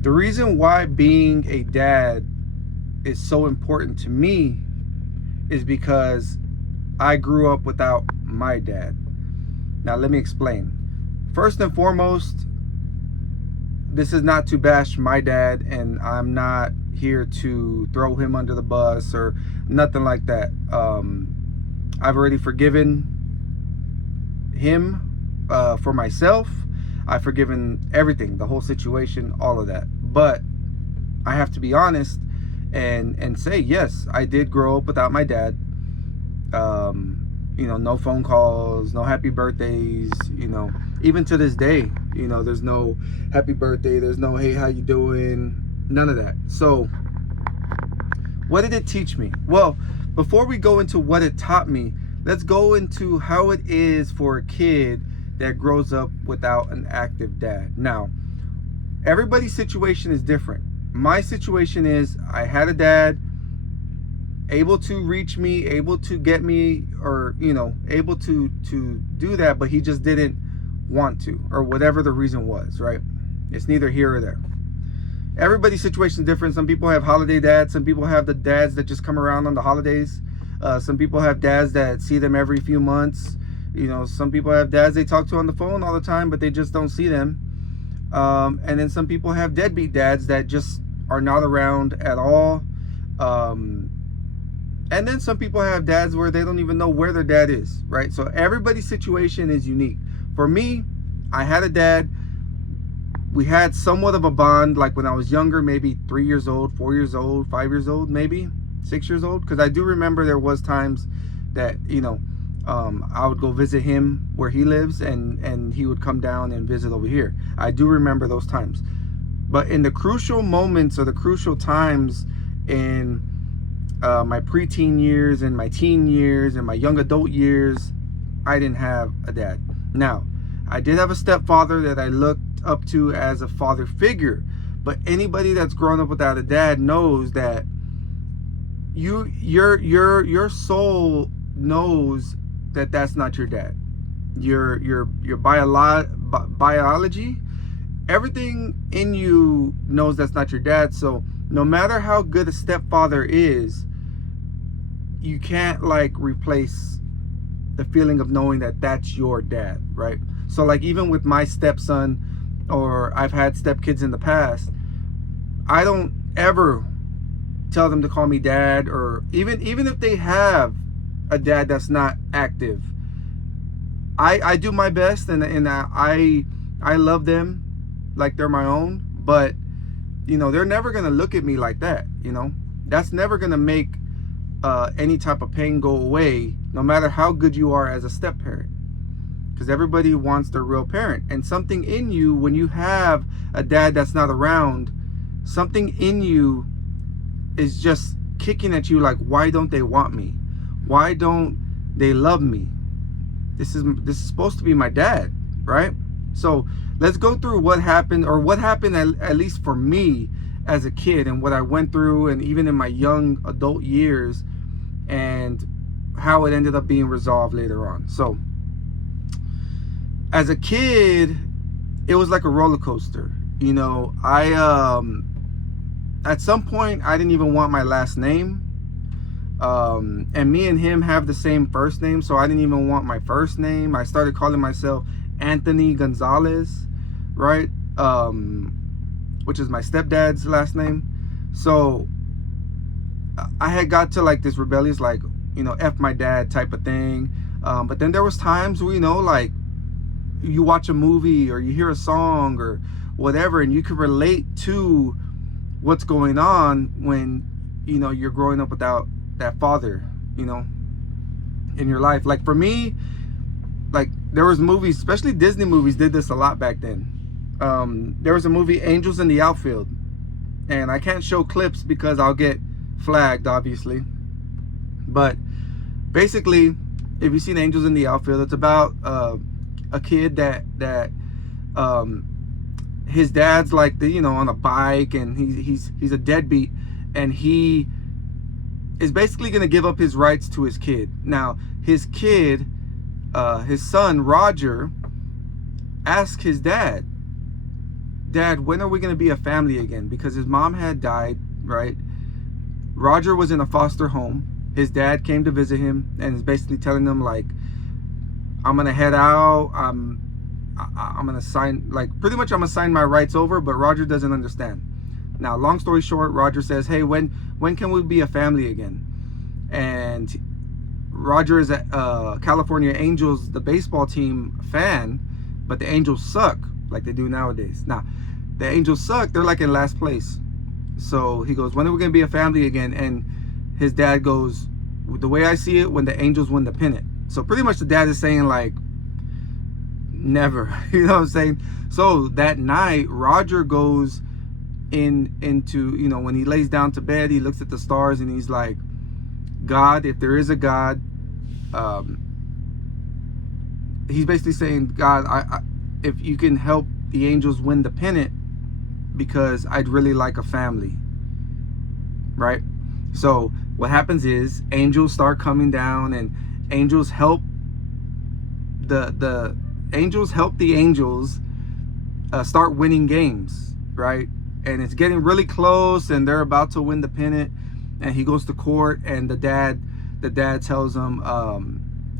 The reason why being a dad is so important to me is because I grew up without my dad. Now, let me explain. First and foremost, this is not to bash my dad, and I'm not here to throw him under the bus or nothing like that. I've already forgiven him for myself. I've forgiven everything, the whole situation, all of that. But I have to be honest and say, yes, I did grow up without my dad. No phone calls, no happy birthdays, even to this day, there's no happy birthday, there's no, hey, how you doing? None of that. So what did it teach me? Well, before we go into what it taught me, let's go into how it is for a kid that grows up without an active dad. Now, everybody's situation is different. My situation is I had a dad able to reach me, able to get me, or able to do that, but he just didn't want to, or whatever the reason was, right? It's neither here or there. Everybody's situation is different. Some people have holiday dads, some people have the dads that just come around on the holidays. Some people have dads that see them every few months. Some people have dads they talk to on the phone all the time, but they just don't see them. And then some people have deadbeat dads that just are not around at all. And then some people have dads where they don't even know where their dad is, right? So everybody's situation is unique. For me, I had a dad. We had somewhat of a bond, like when I was younger, maybe 3 years old, 4 years old, 5 years old, maybe 6 years old. Because I do remember there was times that, I would go visit him where he lives, and he would come down and visit over here. I do remember those times. But in the crucial moments or the crucial times in my preteen years and my teen years and my young adult years, I didn't have a dad. Now, I did have a stepfather that I looked up to as a father figure, but anybody that's grown up without a dad knows that your soul knows that that's not your dad. Your biology, everything in you knows that's not your dad. So no matter how good a stepfather is, you can't replace the feeling of knowing that that's your dad, right? So even with my stepson, or I've had stepkids in the past, I don't ever tell them to call me dad, or even if they have a dad that's not active, I do my best, and I love them like they're my own, but they're never gonna look at me like that. That's never gonna make any type of pain go away, no matter how good you are as a step parent, because everybody wants their real parent. And something in you, when you have a dad that's not around, something in you is just kicking at you like, why don't they want me? Why don't they love me? This is supposed to be my dad, right? So let's go through what happened, or what happened at least for me as a kid, and what I went through, and even in my young adult years, and how it ended up being resolved later on. So as a kid, it was like a roller coaster. I at some point I didn't even want my last name. And me and him have the same first name, so I didn't even want my first name. I started calling myself Anthony Gonzalez, right? Which is my stepdad's last name. So I had got to this rebellious, F my dad type of thing. But then there was times where, you watch a movie or you hear a song or whatever, and you can relate to what's going on when, you're growing up without that father, in your life. Like for me, there was movies, especially Disney movies did this a lot back then. There was a movie, Angels in the Outfield, and I can't show clips because I'll get flagged, obviously. But basically, if you've seen Angels in the Outfield, it's about a kid that his dad's on a bike, and he's a deadbeat, and he is basically going to give up his rights to his kid. Now his kid, his son Roger, asked his dad, Dad, when are we going to be a family again? Because his mom had died, right? Roger was in a foster home. His dad came to visit him and is basically telling him, like, I'm going to head out. I'm going to sign, like, pretty much I'm going to sign my rights over, but Roger doesn't understand. Now, long story short, Roger says, hey, when can we be a family again? And Roger is a California Angels, the baseball team fan, but the Angels suck like they do nowadays. Now, the Angels suck. They're like in last place. So he goes, when are we going to be a family again? And his dad goes, the way I see it, when the Angels win the pennant. So pretty much the dad is saying, like, never. You know what I'm saying? So that night, Roger goes into, you know, when he lays down to bed, he looks at the stars and he's like, God, if there is a God, he's basically saying, God, I if you can help the Angels win the pennant, because I'd really like a family, right? So what happens is angels start coming down, and angels help the angels start winning games, right? And it's getting really close, and they're about to win the pennant, and he goes to court, and the dad tells him,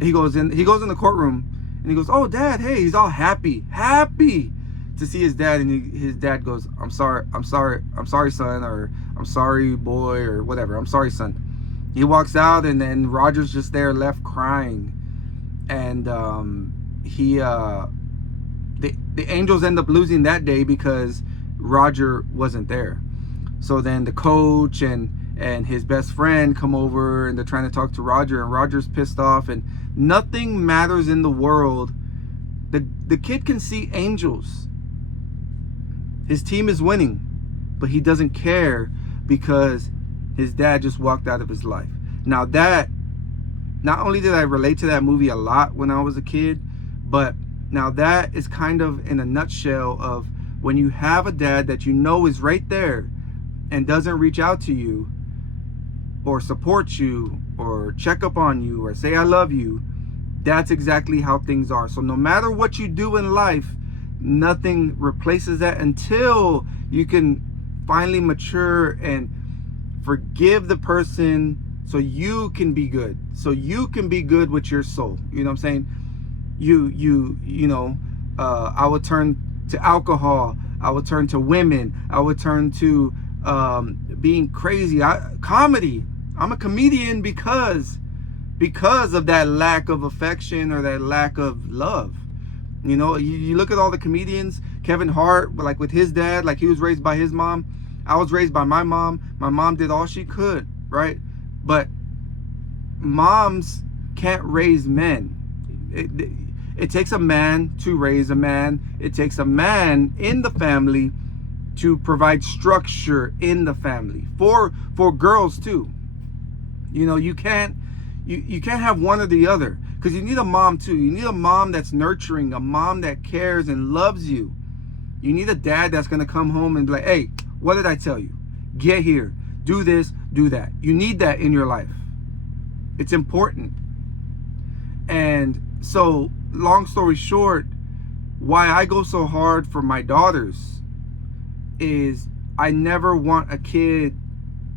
he goes in the courtroom, and he goes, oh, Dad, hey, he's all happy to see his dad, and his dad goes, I'm sorry, son, or I'm sorry, boy, or whatever, I'm sorry, son. He walks out, and then Roger's just there left crying, and the Angels end up losing that day because Roger wasn't there. So then the coach and his best friend come over, and they're trying to talk to Roger, and Roger's pissed off, and nothing matters in the world. The kid can see angels. His team is winning, but he doesn't care because his dad just walked out of his life. Now, that, not only did I relate to that movie a lot when I was a kid, but now that is kind of in a nutshell of when you have a dad that you know is right there and doesn't reach out to you or support you or check up on you or say I love you. That's exactly how things are. So no matter what you do in life, nothing replaces that until you can finally mature and forgive the person, so you can be good. So you can be good with your soul. You know what I'm saying? You know, I would turn to alcohol. I would turn to women. I would turn to being crazy. Comedy. I'm a comedian because of that lack of affection or that lack of love. You know, you look at all the comedians, Kevin Hart, like with his dad, like he was raised by his mom. I was raised by my mom. My mom did all she could, right? But moms can't raise men. It takes a man to raise a man. It takes a man in the family to provide structure in the family for girls too. You know, you can't have one or the other, because you need a mom too. You need a mom that's nurturing, a mom that cares and loves you. You need a dad that's going to come home and be like, hey, what did I tell you? Get here, do this, do that. You need that in your life. It's important. And so, long story short, why I go so hard for my daughters is I never want a kid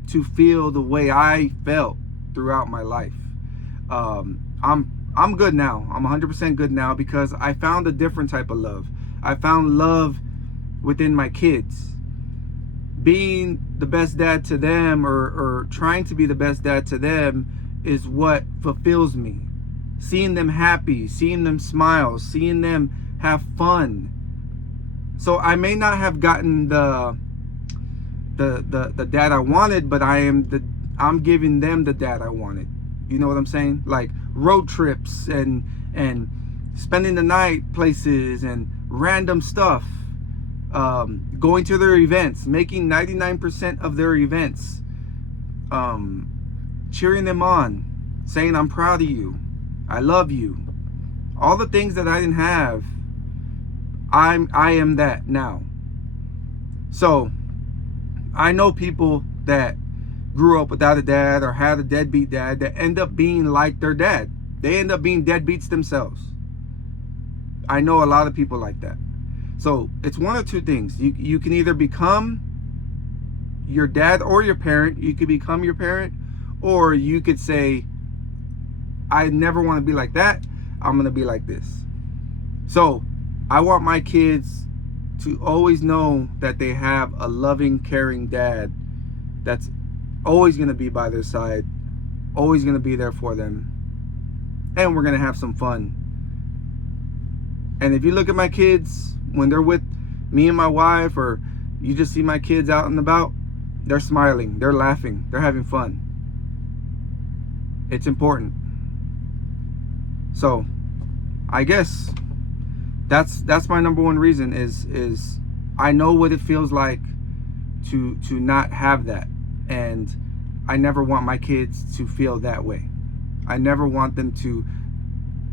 to feel the way I felt throughout my life. I'm good now. I'm 100% good now because I found a different type of love. I found love within my kids. Being the best dad to them, or trying to be the best dad to them, is what fulfills me. Seeing them happy, seeing them smile, seeing them have fun. So I may not have gotten the dad I wanted, but I'm giving them the dad I wanted. You know what I'm saying? Like road trips and spending the night places and random stuff. Going to their events, making 99% of their events, cheering them on, saying I'm proud of you, I love you. All the things that I didn't have, I am that now. So I know people that grew up without a dad or had a deadbeat dad that end up being like their dad. They end up being deadbeats themselves. I know a lot of people like that. So it's one of two things. You can either become your dad or your parent. You could become your parent, or you could say, I never want to be like that. I'm going to be like this. So I want my kids to always know that they have a loving, caring dad that's always going to be by their side, always going to be there for them, and we're going to have some fun. And if you look at my kids when they're with me and my wife, or you just see my kids out and about, they're smiling, they're laughing, they're having fun. It's important. So I guess that's my number one reason is I know what it feels like to not have that, and I never want my kids to feel that way. I never want them to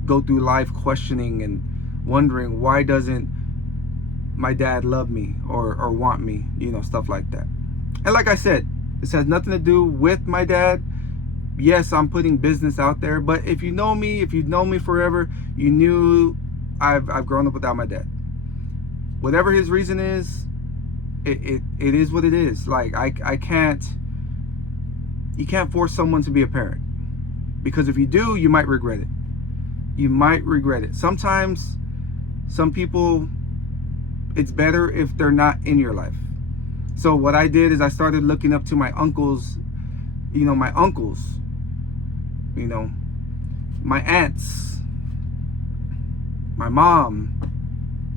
go through life questioning and wondering, why doesn't my dad love me or want me, stuff like that. And like I said, this has nothing to do with my dad. Yes, I'm putting business out there, but if you've known me forever, you knew I've grown up without my dad. Whatever his reason is, it is what it is. Like I can't, you can't force someone to be a parent, because if you do, you might regret it. You might regret it. Sometimes some people, it's better if they're not in your life. So what I did is I started looking up to my uncles, my aunts, my mom,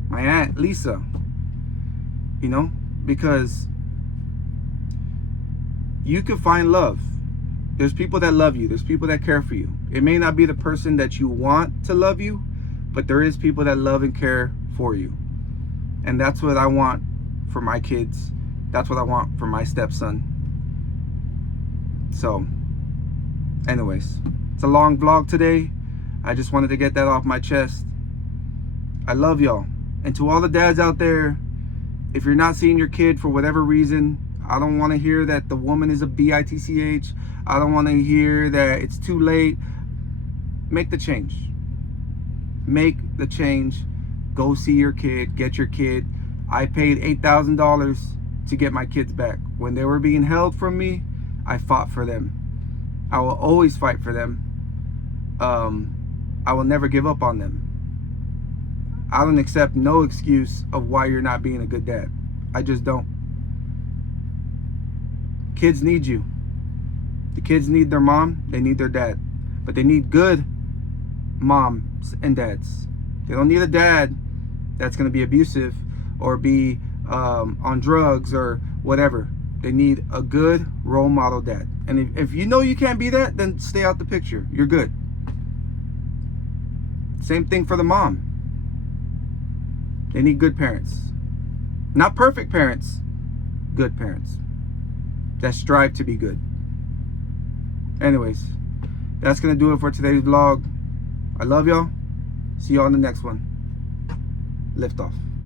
my aunt Lisa, because you can find love. There's people that love you. There's people that care for you. It may not be the person that you want to love you, but there is people that love and care for you. And that's what I want for my kids. That's what I want for my stepson. So, anyways, it's a long vlog today. I just wanted to get that off my chest. I love y'all. And to all the dads out there, if you're not seeing your kid for whatever reason, I don't want to hear that the woman is a bitch. I don't want to hear that it's too late. Make the change. Make the change. Go see your kid. Get your kid. I paid $8,000 to get my kids back. When they were being held from me, I fought for them. I will always fight for them. I will never give up on them. I don't accept no excuse of why you're not being a good dad. I just don't. Kids need you. The kids need their mom, they need their dad. But they need good moms and dads. They don't need a dad that's going to be abusive or be on drugs or whatever. They need a good role model dad. And if you know you can't be that, then stay out the picture. You're good. Same thing for the mom. They need good parents. Not perfect parents, good parents that strive to be good. Anyways, that's going to do it for today's vlog. I love y'all. See y'all in the next one. Lift off.